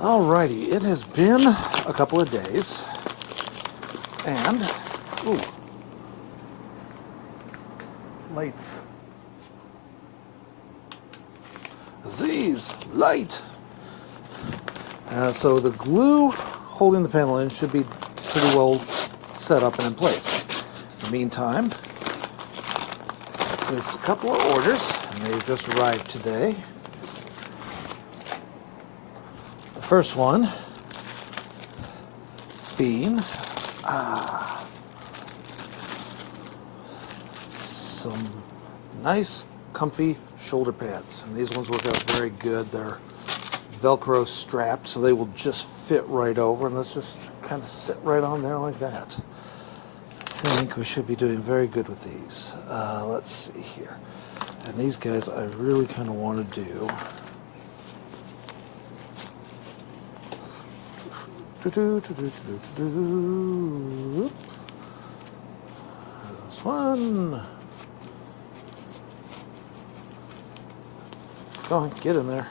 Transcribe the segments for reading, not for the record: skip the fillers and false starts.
Alrighty, it has been a couple of days, and, ooh, lights. Aziz, light! So the glue holding the panel in should be pretty well set up and in place. In the meantime, placed a couple of orders, and they've just arrived today. The first one being some nice, comfy shoulder pads. And these ones work out very good. They're Velcro strapped, so they will just fit right over, and let's just kind of sit right on there like that. I think we should be doing very good with these. Let's see here. And these guys I really kind of want to do. This one. Go on, get in there.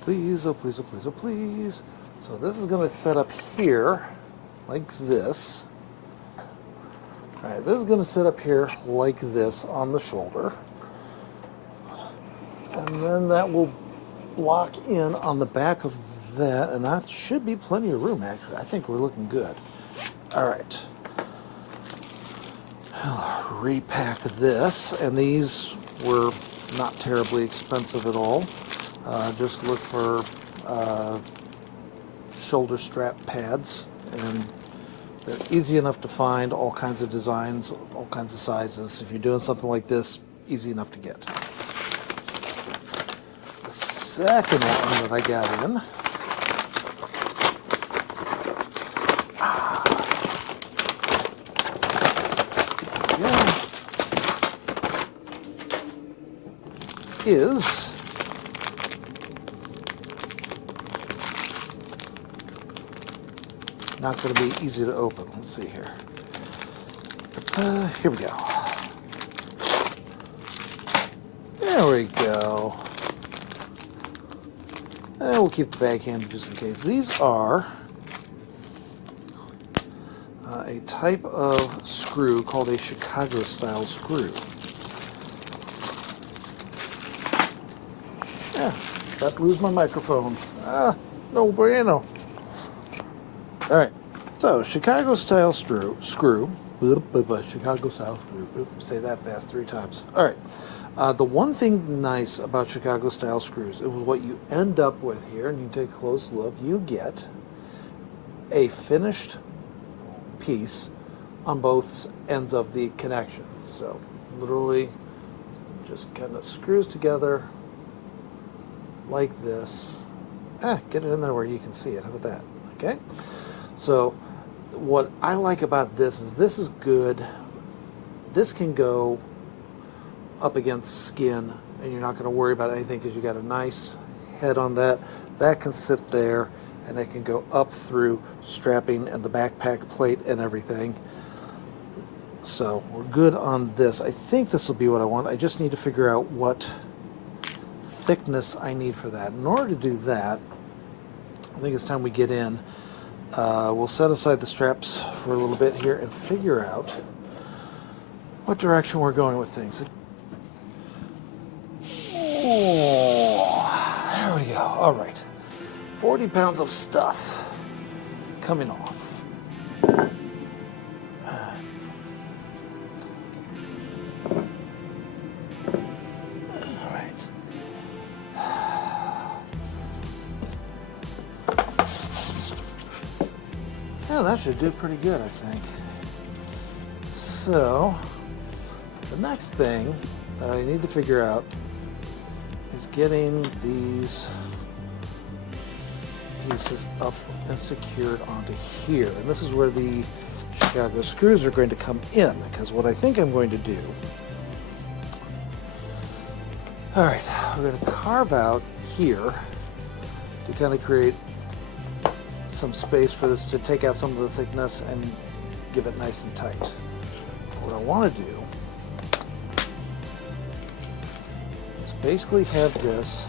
Please, oh please, oh please, oh please. So this is going to set up here like this. All right, this is going to sit up here like this on the shoulder. And then that will block in on the back of that, and that should be plenty of room, actually. I think we're looking good. All right. I'll repack this, and these were not terribly expensive at all. Just look for shoulder strap pads, and they're easy enough to find, all kinds of designs, all kinds of sizes. If you're doing something like this, easy enough to get. The second one that I got in is not going to be easy to open. Let's see here. Here we go. There we go. And we'll keep the bag handy just in case. These are a type of screw called a Chicago style screw. Yeah, about to lose my microphone. No bueno. All right, so Chicago style screw. Chicago style screw. Say that fast 3 times. All right. The one thing nice about Chicago style screws is what you end up with here, and you take a close look, you get a finished piece on both ends of the connection. So literally just kind of screws together like this. Get it in there where you can see it. How about that? Okay. So what I like about this is good. This can go up against skin, and you're not going to worry about anything because you got a nice head on that. That can sit there, and it can go up through strapping and the backpack plate and everything. So we're good on this. I think this will be what I want. I just need to figure out what thickness I need for that. In order to do that, I think it's time we get in. We'll set aside the straps for a little bit here and figure out what direction we're going with things. Oh, there we go. All right. 40 pounds of stuff coming off. Yeah, that should do pretty good, I think. So, the next thing that I need to figure out is getting these pieces up and secured onto here. And this is where the Chicago screws are going to come in, because what I think I'm going to do, all right, we're going to carve out here to kind of create some space for this to take out some of the thickness and give it nice and tight. What I want to do is basically have this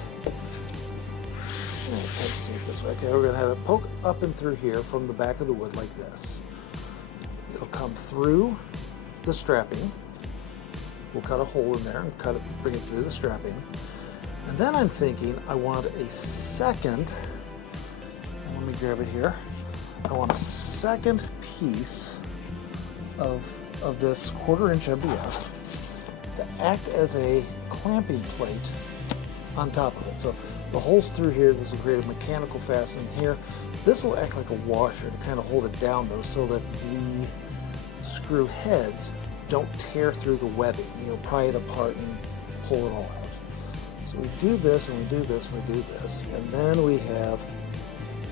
Let's see it this way. Okay, we're gonna have it poke up and through here from the back of the wood like this. It'll come through the strapping. We'll cut a hole in there and cut it, bring it through the strapping. And then I'm thinking I want a second, let me grab it here. I want a second piece of this 1/4 inch MDF to act as a clamping plate on top of it. So the holes through here, this will create a mechanical fastening here. This will act like a washer to kind of hold it down though, so that the screw heads don't tear through the webbing. You'll pry it apart and pull it all out. So we do this and we do this and we do this, and then we have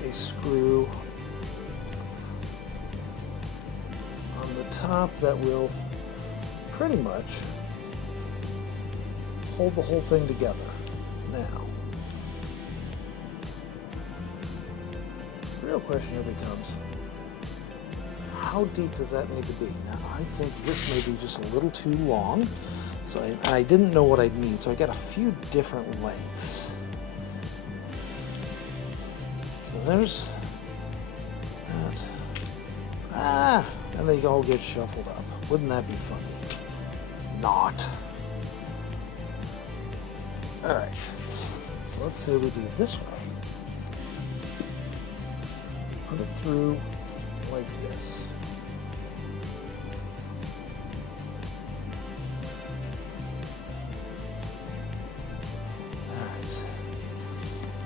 a screw on the top that will pretty much hold the whole thing together. Now, the real question here becomes, how deep does that need to be? Now, I think this may be just a little too long, so I didn't know what I'd need, so I got a few different lengths. So there's that. And they all get shuffled up. Wouldn't that be funny? Not. All right, so let's say we do it this way. Put it through like this. All right,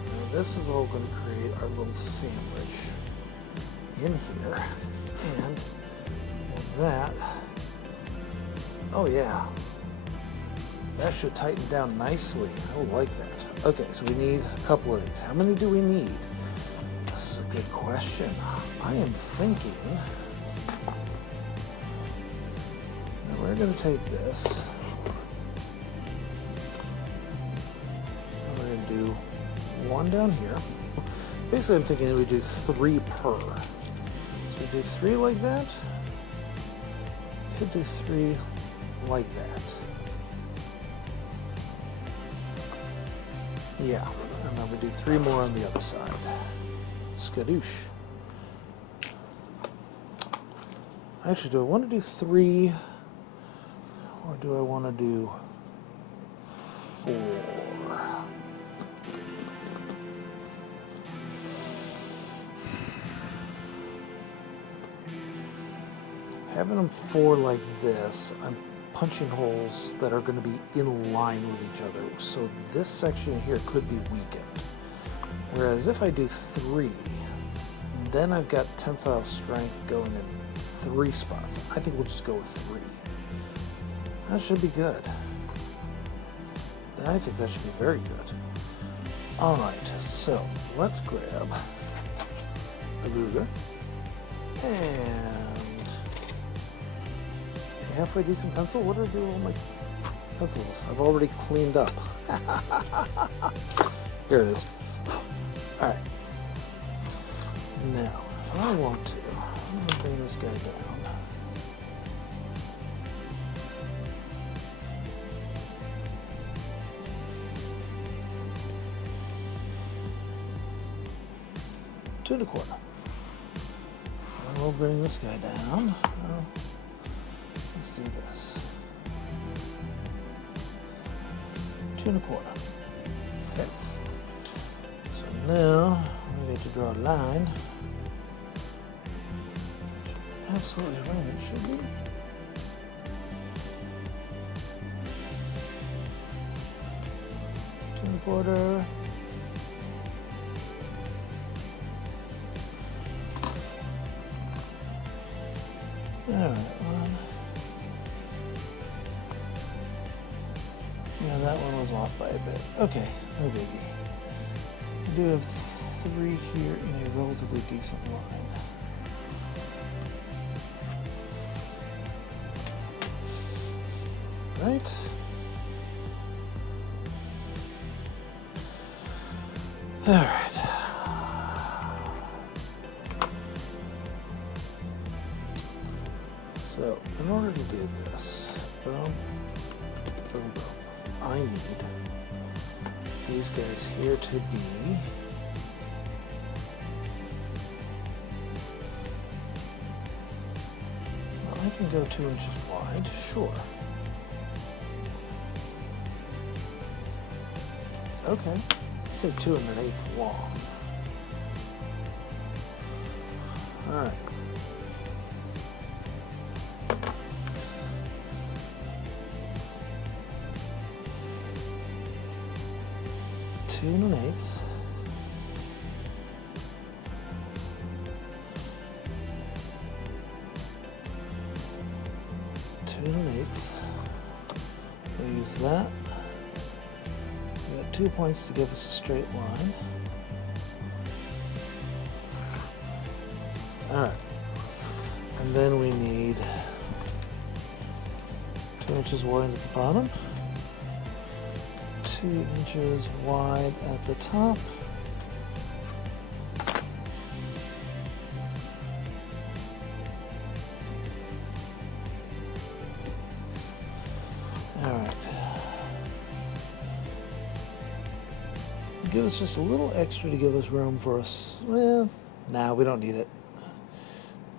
now this is all going to create our little sandwich in here, and with that, oh yeah, that should tighten down nicely. I would like that. Okay, so we need a couple of these. How many do we need? This is a good question. I am thinking that we're going to take this. And we're going to do one down here. Basically, I'm thinking that we do 3 per. So we do 3 like that. Could do 3 like that. Yeah, and then we do 3 more on the other side. Skadoosh. Actually, do I want to do 3 or do I want to do 4? Having them 4 like this, I'm punching holes that are going to be in line with each other. So this section here could be weakened. Whereas if I do 3, then I've got tensile strength going in 3 spots. I think we'll just go with 3. That should be good. I think that should be very good. All right, so let's grab a ruler and a halfway decent pencil. What do I do with all my pencils? I've already cleaned up. Here it is. All right. Now, if I want to, I'm going to bring this guy down. Two and a quarter. And we'll bring this guy down. Let's do this. 2 and a quarter. Okay. So now we get to draw a line. Absolutely right, it should be. 2 and a quarter. Alright, one. Yeah, that one was off by a bit. Okay, no biggie. I do have 3 here in a relatively decent line. Right? Alright. So, in order to do this, boom, boom, boom, I need these guys here to be can go 2 inches wide, sure. Okay, let's say 2 1/8 long. All right. Two and an eighth. We'll use that. We got 2 points to give us a straight line. Alright. And then we need 2 inches wide at the bottom, 2 inches wide at the top. Alright. Give us just a little extra to give us room for us. Well, nah, we don't need it.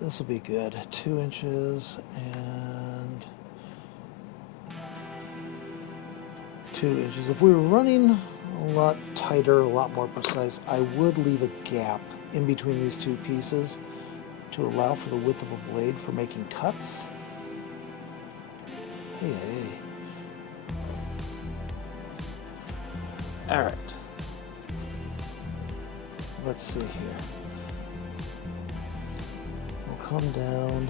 This will be good. 2 inches and 2 inches. If we were running a lot tighter, a lot more precise, I would leave a gap in between these two pieces to allow for the width of a blade for making cuts. Hey. All right. Let's see here. We'll come down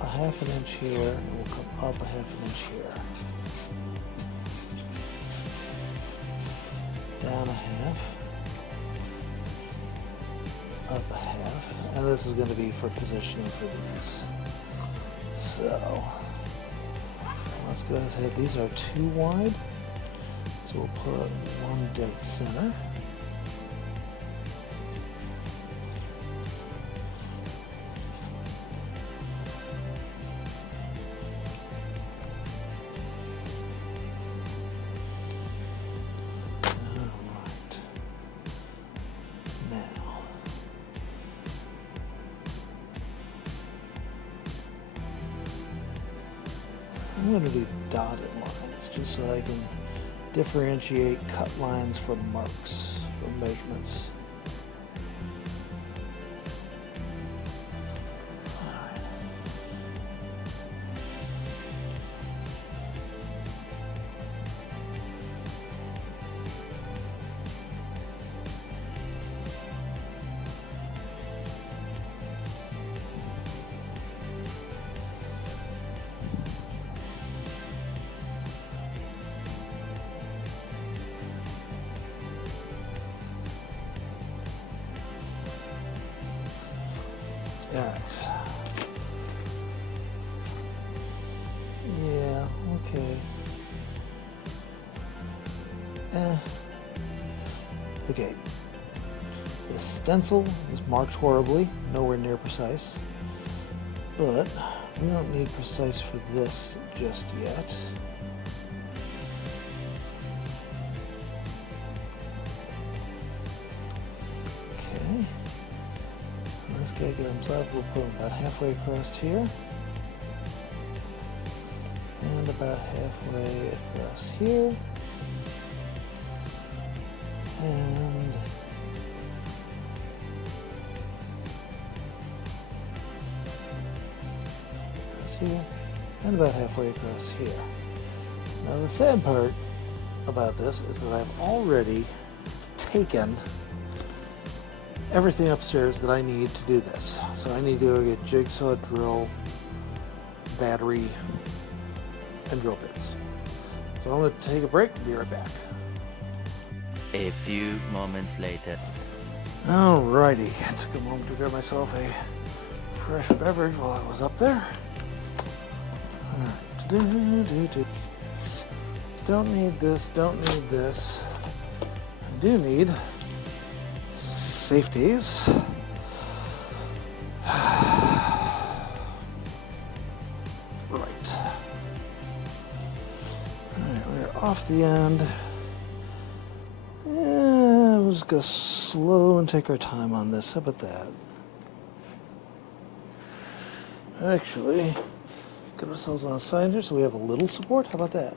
a 1/2 inch here, and we'll come up a 1/2 inch here. Down a 1/2. Up a 1/2. And this is going to be for positioning for these. So, let's go ahead. These are too wide. So we'll put one dead center. I'm going to do dotted lines just so I can differentiate cut lines from marks, from measurements. Alright. Yeah, okay. Okay. The stencil is marked horribly, nowhere near precise. But we don't need precise for this just yet. Okay. This guy comes up, we'll put him about halfway across here. And about halfway across here. And across here. And about halfway across here. Now the sad part about this is that I've already taken everything upstairs that I need to do this. So I need to go get jigsaw, drill, battery, and drill bits. So I'm going to take a break and be right back. A few moments later. Alrighty, I took a moment to grab myself a fresh beverage while I was up there. Alright, don't need this, don't need this. I do need safeties. Right. Alright, we're off the end. Yeah, we'll just go slow and take our time on this. How about that? Actually, Get ourselves on the side here so we have a little support. How about that?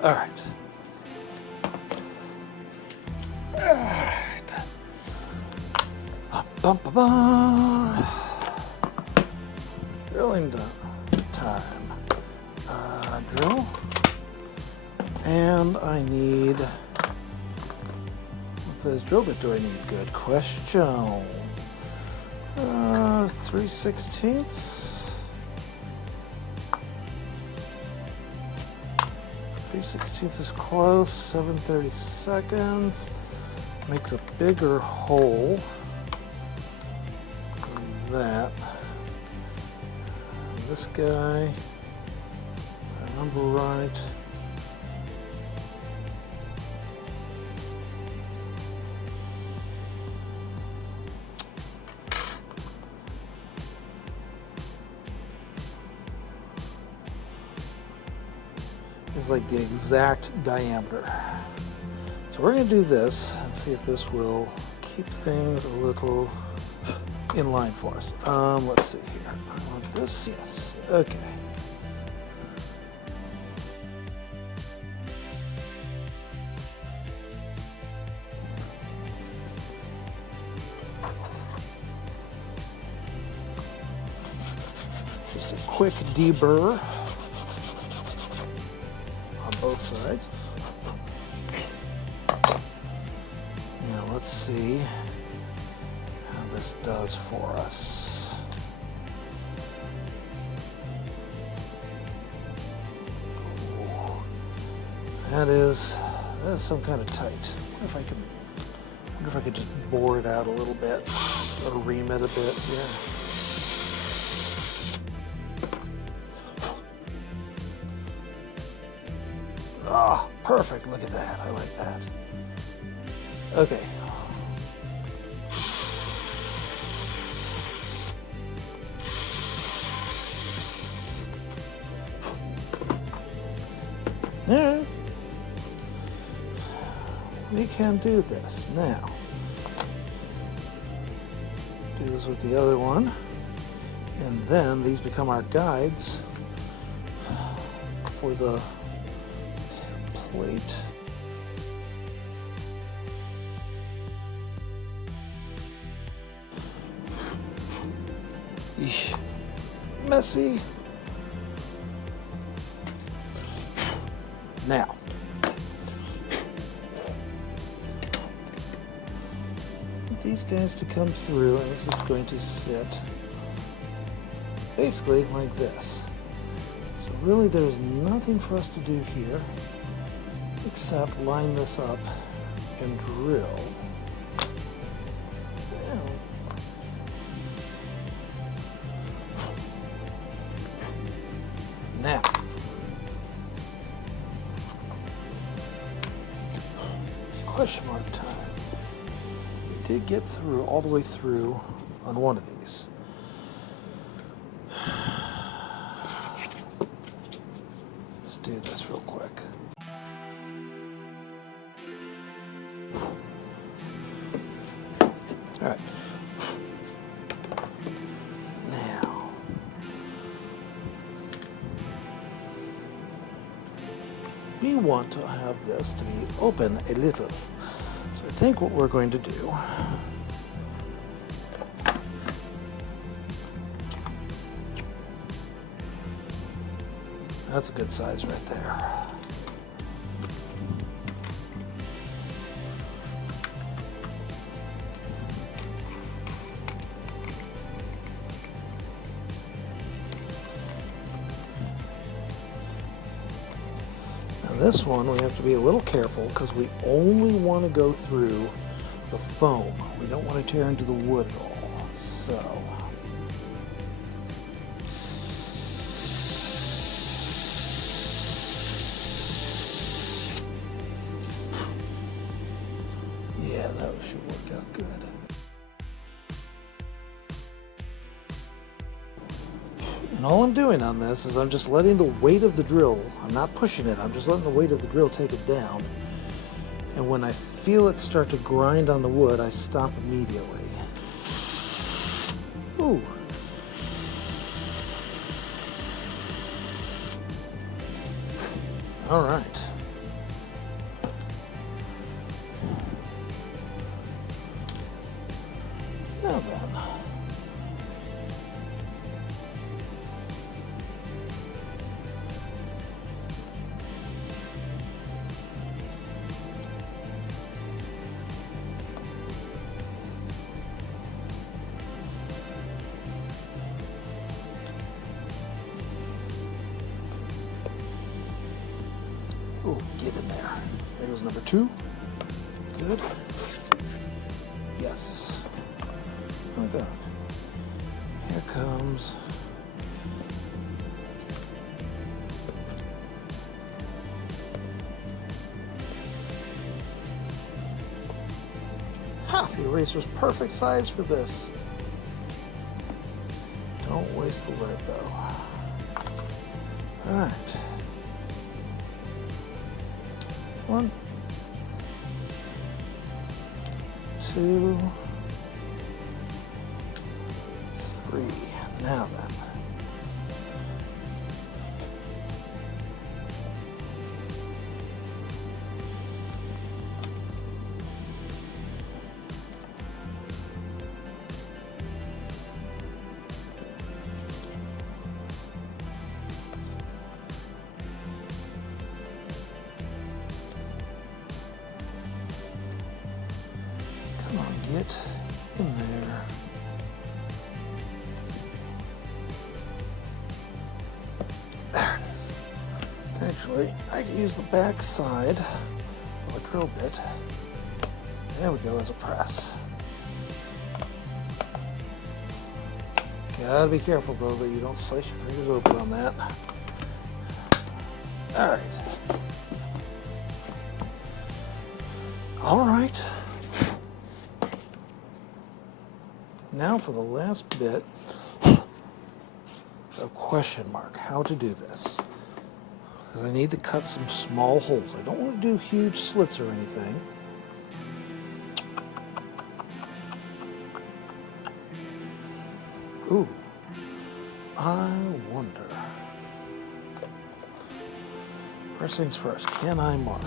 All right. All right. Bum, ba, bum. Drilling time. Drill. And I need. What size drill bit do I need? Good question. 3/16. 3/16 is close. 7/32. Makes a bigger hole than that. And this guy, if I remember right, is like the exact diameter. So we're going to do this and see if this will keep things a little in line for us. Let's see here. I want this. Yes. Okay. Just a quick deburr on both sides. Now let's see how this does for us. Ooh, that is some kind of tight. I wonder if I could just bore it out a little bit or ream it a bit. Yeah. Ah, perfect. Look at that. I like that. Okay. Alright. We can do this now. Do this with the other one. And then these become our guides for the plate. Eesh. Messy. Now, these guys to come through, and this is going to sit basically like this. So really there's nothing for us to do here except line this up and drill. Now, question mark time. We did get through all the way through on one of these. Let's do this real quick. All right. Now, we want to have this to be open a little. So I think what we're going to do that's a good size right there. This one we have to be a little careful because we only want to go through the foam. We don't want to tear into the wood at all. So yeah, that should work out good. And all I'm doing on this is I'm just letting the weight of the drill, I'm not pushing it, I'm just letting the weight of the drill take it down. And when I feel it start to grind on the wood, I stop immediately. Ooh. All right. Now then. Oh, get in there. There goes number 2. Good. Yes. Oh, good. Here comes. Ha! The eraser's perfect size for this. Don't waste the lead, though. All right. 1, 2, 3. Now then. Come on, get in there. There it is. Actually, I can use the back side of a drill bit. There we go, as a press. Gotta be careful though that you don't slice your fingers open on that. Alright. Alright. Now for the last bit of question mark, how to do this. Because I need to cut some small holes. I don't want to do huge slits or anything. Ooh, I wonder. First things first, can I mark?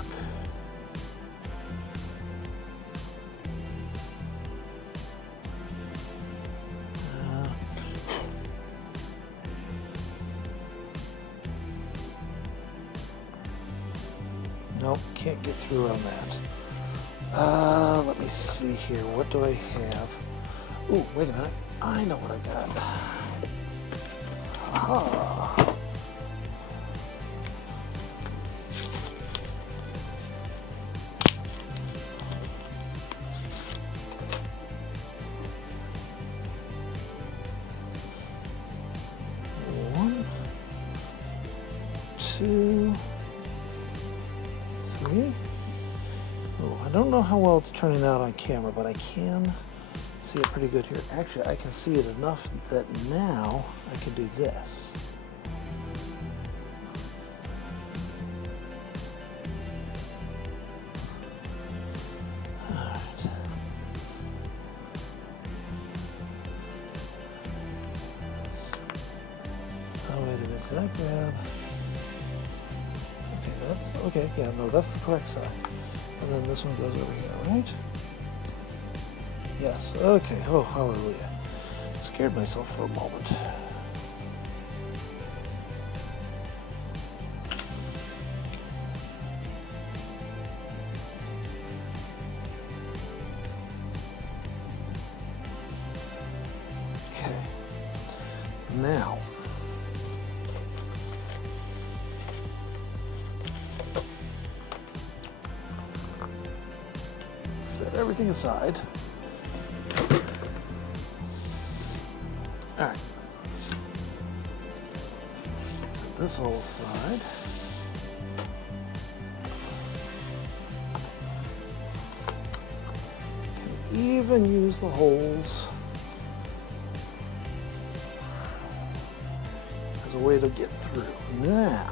Nope, can't get through on that. Let me see here. What do I have? Ooh, wait a minute. I know what I got. Aha. One, 2, 3. Oh, I don't know how well it's turning out on camera, but I can see it pretty good here. Actually, I can see it enough that now I can do this. All right. Oh, wait a minute. Did I grab? Okay, that's okay. Yeah, no, that's the correct side. And then this one goes over here, right? Yes, okay, oh, hallelujah. Scared myself for a moment. Okay, now, set everything aside. All right. Set this whole aside. Can even use the holes as a way to get through. Now,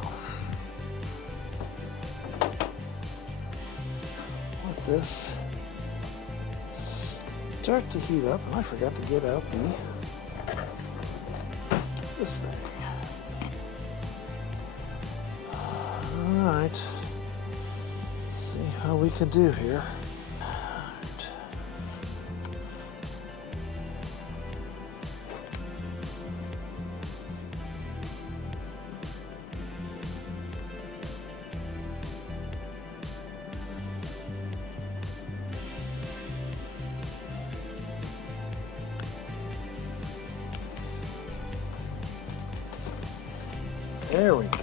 let this start to heat up, and I forgot to get out this thing. All right, see how we can do here. There we go.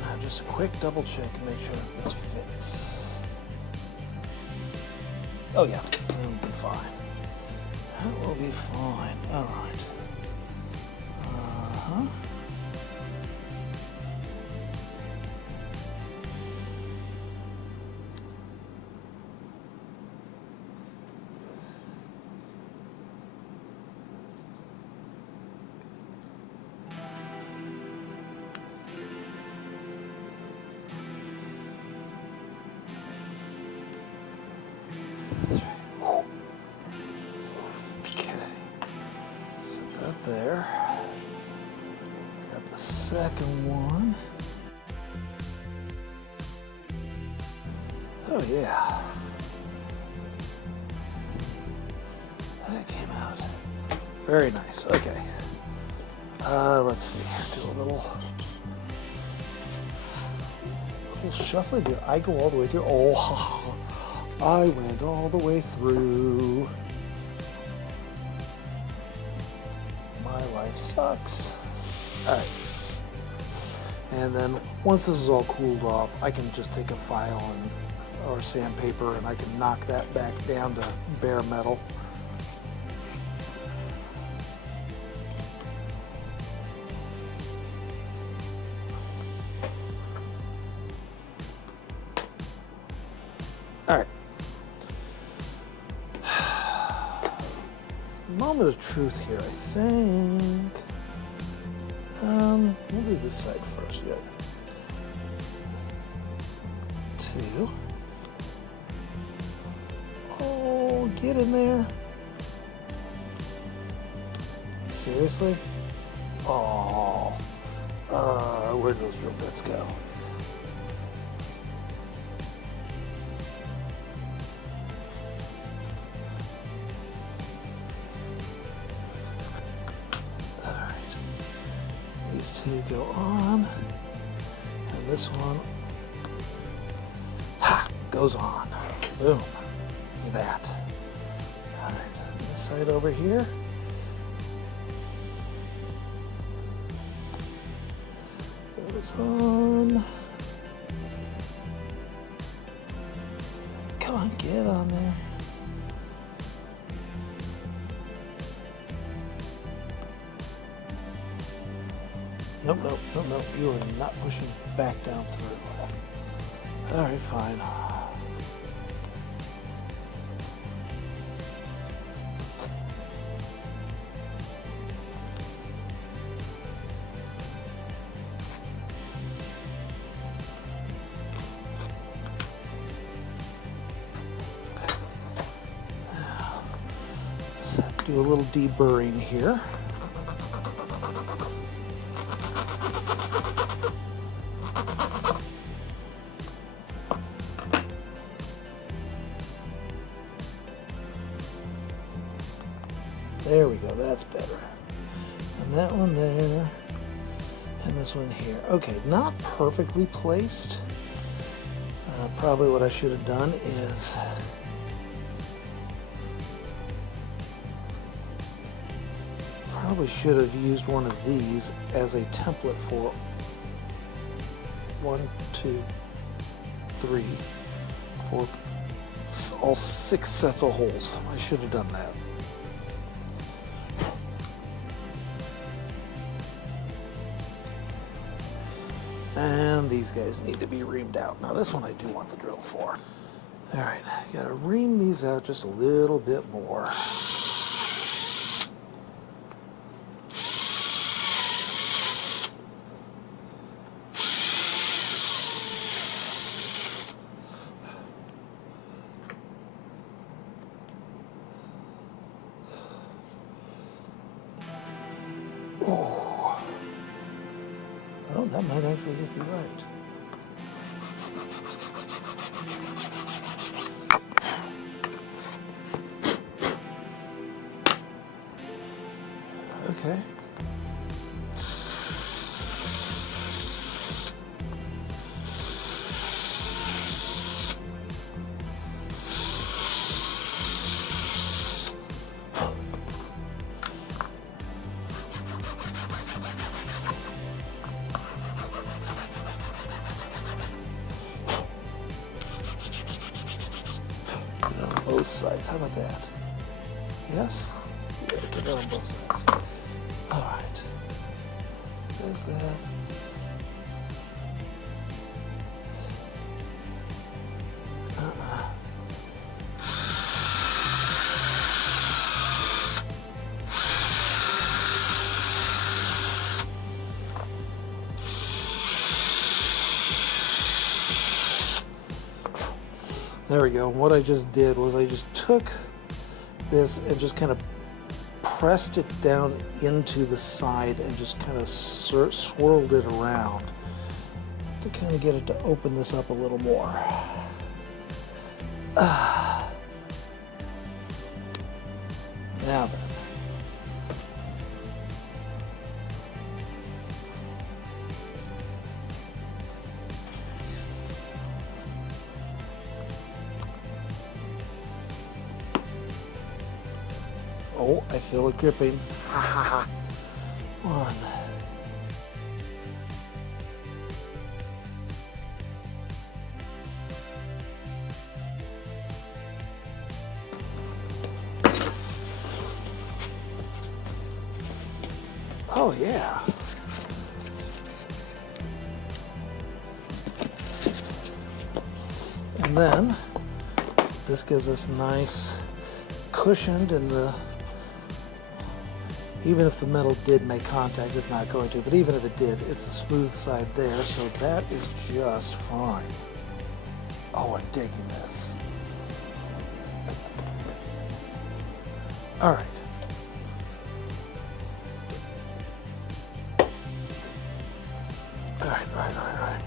Now just a quick double check and make sure that this fits. Oh yeah, that will be fine. That will be fine. All right. Uh-huh. There. Grab the second one. Oh yeah. That came out very nice. Okay. Let's see. Do a little shuffling. Did I go all the way through? Oh, I went all the way through. Life sucks. All right. And then once this is all cooled off, I can just take a file or sandpaper and I can knock that back down to bare metal. All right. Moment of truth here, I think. We'll do this side first. Yeah. 2. Oh, get in there. Seriously? Oh. Where'd those drill bits go? These two go on, and this one goes on. Boom. Look at that. All right, this side over here. Goes on. Come on, get on there. Nope, nope, nope, nope. You are not pushing back down through. All right, fine. Now, let's do a little deburring here. There we go, that's better. And that one there, and this one here. Okay, not perfectly placed. Probably what I should have done is probably should have used one of these as a template for 1, 2, 3, 4, all 6 sets of holes. I should have done that. And these guys need to be reamed out. Now this one I do want the drill for. All right, gotta ream these out just a little bit more. that might actually just be right. Okay. Get it on both sides. How about that? Yes? Yeah, get that on both sides. All right. There's that. There we go. What I just did was I just took this and just kind of pressed it down into the side and just kind of swirled it around to kind of get it to open this up a little more. Now then. Oh, I feel it gripping. Ha ha ha. One. Oh yeah. And then this gives us nice cushioned in the, even if the metal did make contact, it's not going to, but even if it did, it's the smooth side there, so that is just fine. Oh, I'm digging this. All right. All right.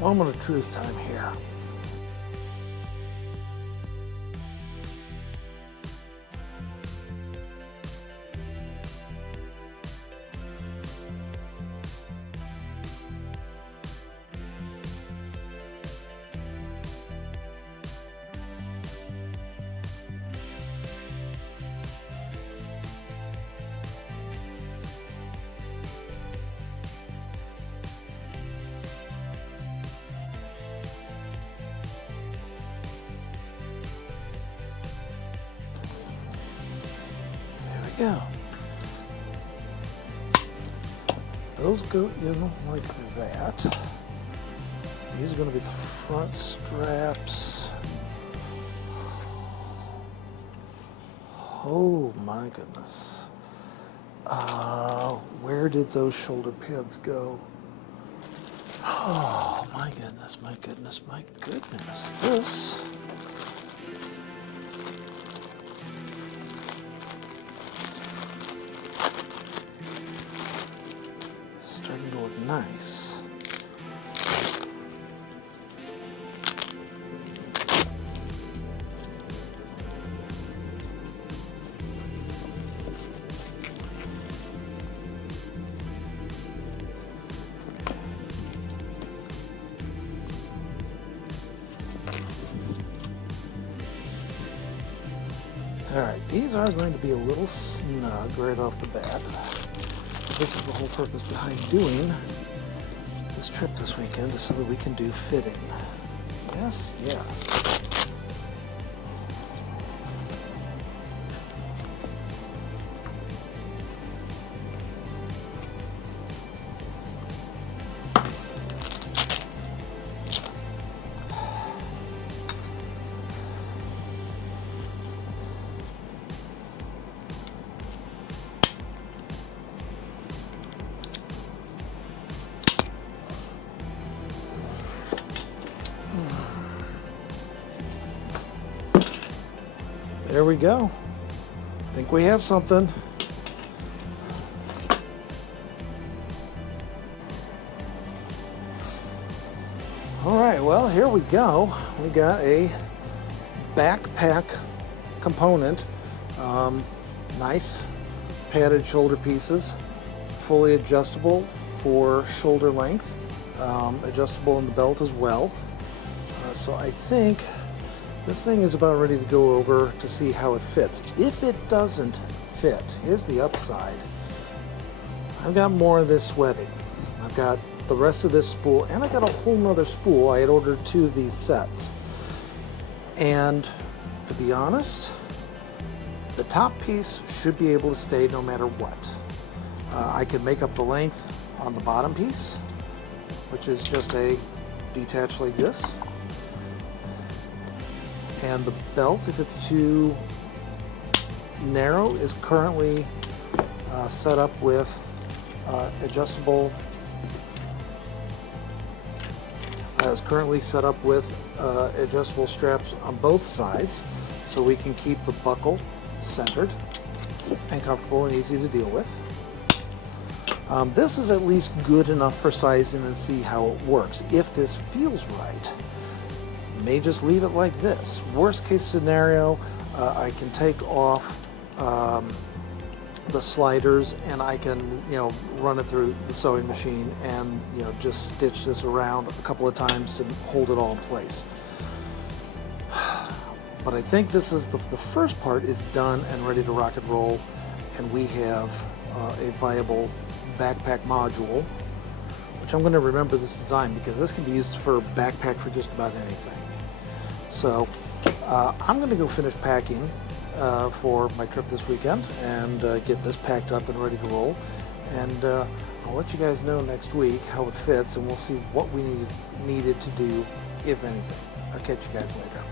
Moment of truth time here. Yeah. Those go in like that. These are going to be the front straps. Oh my goodness. Where did those shoulder pads go? Oh my goodness. This. Starting to look nice. All right, these are going to be a little snug right off the bat. This is the whole purpose behind doing this trip this weekend, is so that we can do fitting. Yes. there we go. Think we have something. All right, well, here we go. We got a backpack component. Nice padded shoulder pieces, fully adjustable for shoulder length, adjustable in the belt as well. So I think this thing is about ready to go over to see how it fits. If it doesn't fit, here's the upside. I've got more of this webbing. I've got the rest of this spool, and I got a whole nother spool. I had ordered 2 of these sets. And to be honest, the top piece should be able to stay no matter what. I can make up the length on the bottom piece, which is just a detach like this. And the belt, if it's too narrow, is currently set up with adjustable straps on both sides, so we can keep the buckle centered and comfortable and easy to deal with. This is at least good enough for sizing and see how it works. If this feels right, may just leave it like this. Worst case scenario, I can take off the sliders and I can, run it through the sewing machine and, just stitch this around a couple of times to hold it all in place. But I think this is the first part is done and ready to rock and roll, and we have a viable backpack module, which I'm going to remember this design because this can be used for a backpack for just about anything. So I'm going to go finish packing for my trip this weekend and get this packed up and ready to roll, and I'll let you guys know next week how it fits, and we'll see what we needed to do, if anything. I'll catch you guys later.